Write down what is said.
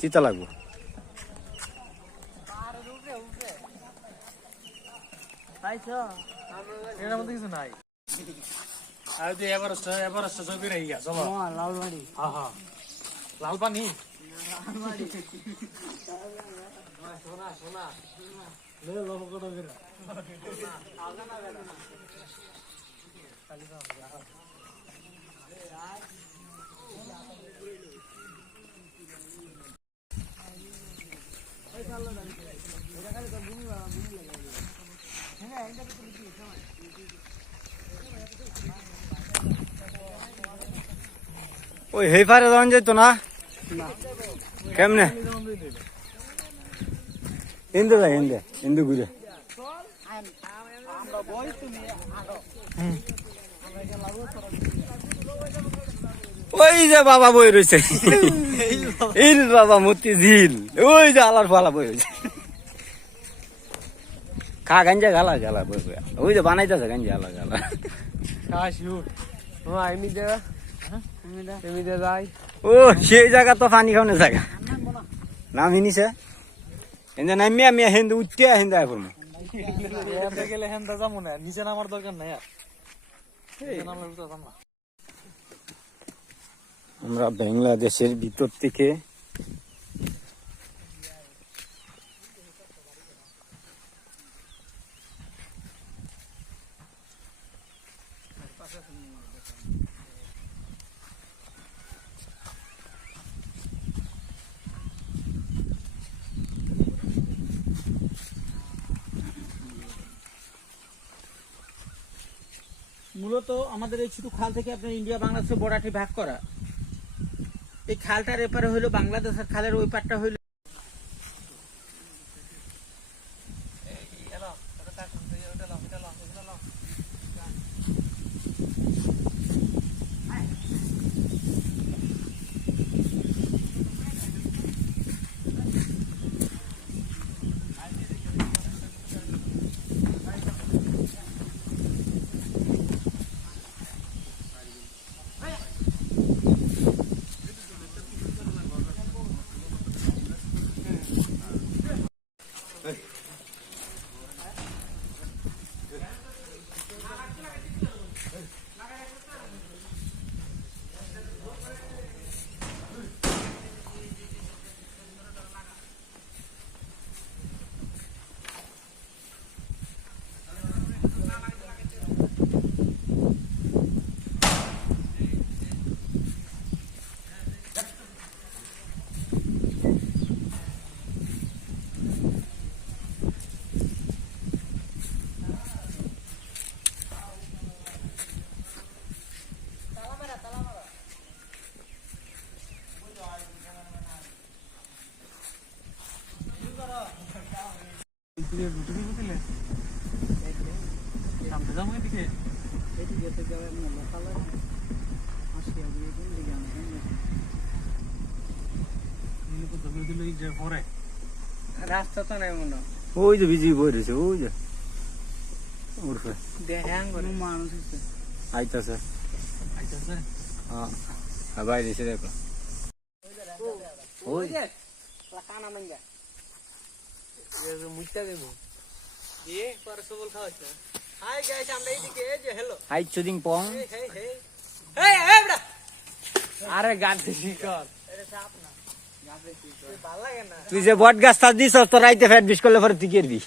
তিতা লাগবো। কিছু নাই আর এভারেস্ট ছবি রেখে গেছে লালবাড়ি লাল পানি সোনা সোনা ওই হেফারে যাওয়া যেত না কেমনে হিন্দু ভাই হিন্দু ঘুরে ওই যে বাবা বই রয়েছে ইল বাবা মতি ঝিল ওই যে আলার ফালা বই রয়েছে খা গাঞ্জা গালা গালা বই বই ওই যে বানাইতেছে গাঞ্জা গালা গালা ও সেই জায়গা তো পানি খাওয়ানো জায়গা নাম হিনিছে এনে নামি আমি হেন্দু উঠিয়া হেন্দা করবো গেলে হেন্দা যাবো না নিচে নামার দরকার নাই আমরা বাংলাদেশের ভিতর থেকে মূলত আমাদের এই ছোট খাল থেকে আপনার ইন্ডিয়া বাংলাদেশের বর্ডারটি ভাগ করা। এই খালটার এপারে হইলো বাংলাদেশের খালের ওই পারটা হইলো রাস্তা তো নাই মনে ওই যে বিজি বই রয়েছে ওই যে উঠবে মানুষ আইতাছে হ্যাঁ বাইরে এসে দেখো ওই কানা মাঞ্জা মুইটা দেবো দিয়ে পরে সবল খাওয়াচ্ছে হাই গাইস আমরা এইদিকে এই যে হ্যালো হাই চুদিং পং এই এই বড়া আরে গান দিছি কর এটা চাপ না গাছে কি ভালো লাগে না তুই যে বট গাছ তা দিছ তো রাইতে ফ্যাট বিশ করলে পরে তুই করবি